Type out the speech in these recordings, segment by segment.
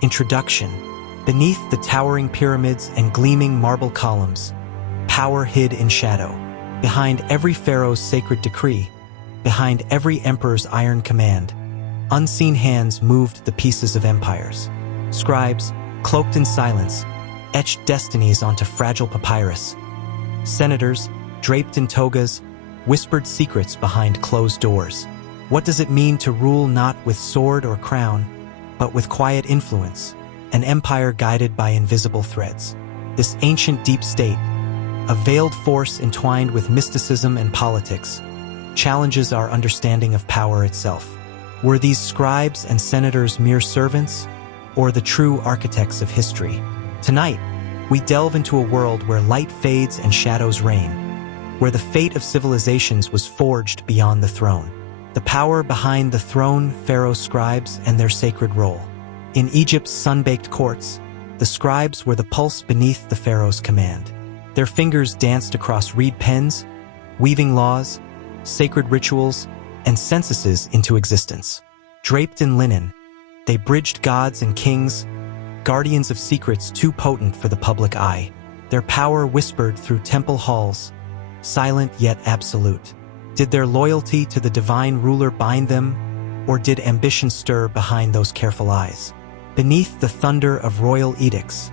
Introduction. Beneath the towering pyramids and gleaming marble columns, power hid in shadow. Behind every pharaoh's sacred decree, behind every emperor's iron command, unseen hands moved the pieces of empires. Scribes, cloaked in silence, etched destinies onto fragile papyrus. Senators, draped in togas, whispered secrets behind closed doors. What does it mean to rule not with sword or crown, but with quiet influence, an empire guided by invisible threads? This ancient deep state, a veiled force entwined with mysticism and politics, challenges our understanding of power itself. Were these scribes and senators mere servants, or the true architects of history? Tonight, we delve into a world where light fades and shadows reign, where the fate of civilizations was forged beyond the throne. The power behind the throne, Pharaoh's scribes and their sacred role. In Egypt's sun-baked courts, the scribes were the pulse beneath the pharaoh's command. Their fingers danced across reed pens, weaving laws, sacred rituals, and censuses into existence. Draped in linen, they bridged gods and kings, guardians of secrets too potent for the public eye. Their power whispered through temple halls, silent yet absolute. Did their loyalty to the divine ruler bind them, or did ambition stir behind those careful eyes? Beneath the thunder of royal edicts,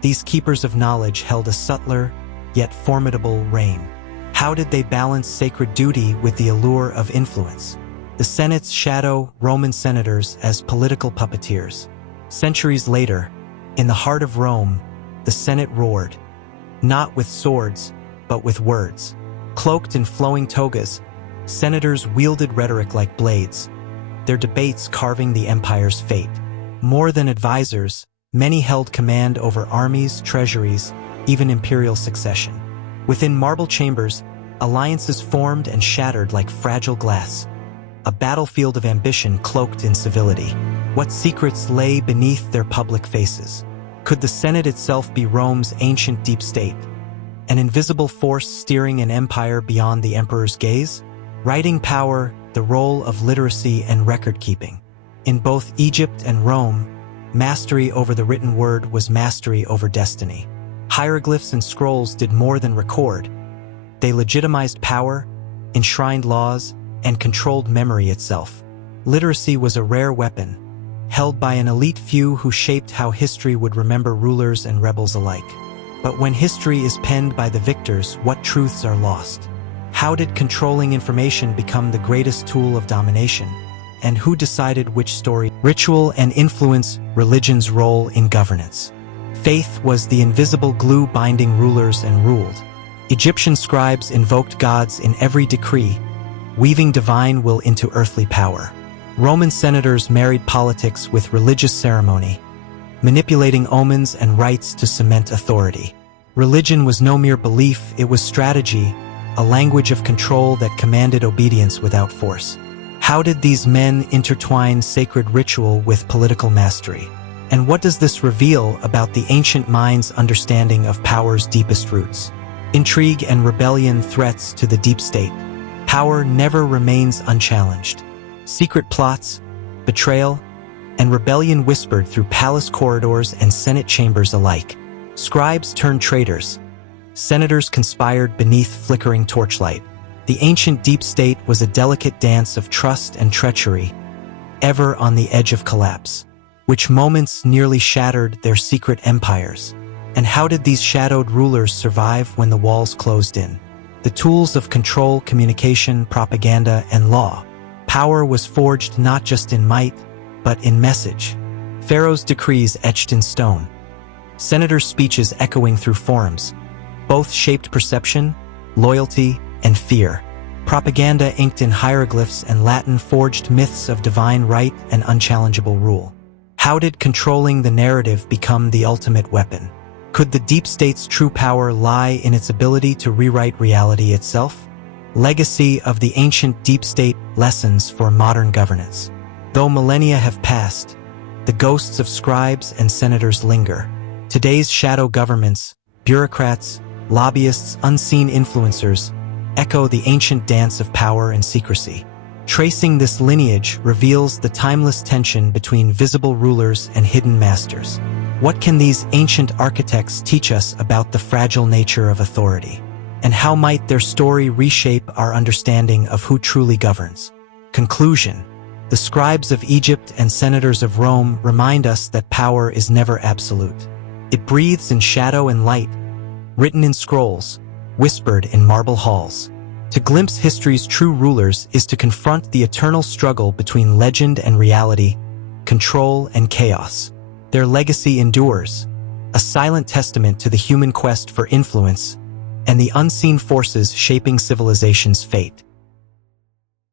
these keepers of knowledge held a subtler, yet formidable reign. How did they balance sacred duty with the allure of influence? The Senate's shadow Roman senators as political puppeteers. Centuries later, in the heart of Rome, the Senate roared, not with swords, but with words. Cloaked in flowing togas, senators wielded rhetoric like blades, their debates carving the empire's fate. More than advisors, many held command over armies, treasuries, even imperial succession. Within marble chambers, alliances formed and shattered like fragile glass, a battlefield of ambition cloaked in civility. What secrets lay beneath their public faces? Could the Senate itself be Rome's ancient deep state, an invisible force steering an empire beyond the emperor's gaze? Writing power, the role of literacy and record-keeping. In both Egypt and Rome, mastery over the written word was mastery over destiny. Hieroglyphs and scrolls did more than record. They legitimized power, enshrined laws, and controlled memory itself. Literacy was a rare weapon, held by an elite few who shaped how history would remember rulers and rebels alike. But when history is penned by the victors, what truths are lost? How did controlling information become the greatest tool of domination? And who decided which story? Ritual and influence, religion's role in governance. Faith was the invisible glue binding rulers and ruled. Egyptian scribes invoked gods in every decree, weaving divine will into earthly power. Roman senators married politics with religious ceremony, manipulating omens and rites to cement authority. Religion was no mere belief, it was strategy, a language of control that commanded obedience without force. How did these men intertwine sacred ritual with political mastery? And what does this reveal about the ancient mind's understanding of power's deepest roots? Intrigue and rebellion, threats to the deep state. Power never remains unchallenged. Secret plots, betrayal, and rebellion whispered through palace corridors and Senate chambers alike. Scribes turned traitors. Senators conspired beneath flickering torchlight. The ancient deep state was a delicate dance of trust and treachery, ever on the edge of collapse, which moments nearly shattered their secret empires. And how did these shadowed rulers survive when the walls closed in? The tools of control, communication, propaganda, and law. Power was forged not just in might, but in message. Pharaoh's decrees etched in stone. Senators' speeches echoing through forums. Both shaped perception, loyalty, and fear. Propaganda inked in hieroglyphs and Latin forged myths of divine right and unchallengeable rule. How did controlling the narrative become the ultimate weapon? Could the deep state's true power lie in its ability to rewrite reality itself? Legacy of the ancient deep state, lessons for modern governance. Though millennia have passed, the ghosts of scribes and senators linger. Today's shadow governments, bureaucrats, lobbyists, unseen influencers, echo the ancient dance of power and secrecy. Tracing this lineage reveals the timeless tension between visible rulers and hidden masters. What can these ancient architects teach us about the fragile nature of authority? And how might their story reshape our understanding of who truly governs? Conclusion: the scribes of Egypt and senators of Rome remind us that power is never absolute. It breathes in shadow and light, written in scrolls, whispered in marble halls. To glimpse history's true rulers is to confront the eternal struggle between legend and reality, control and chaos. Their legacy endures, a silent testament to the human quest for influence and the unseen forces shaping civilization's fate.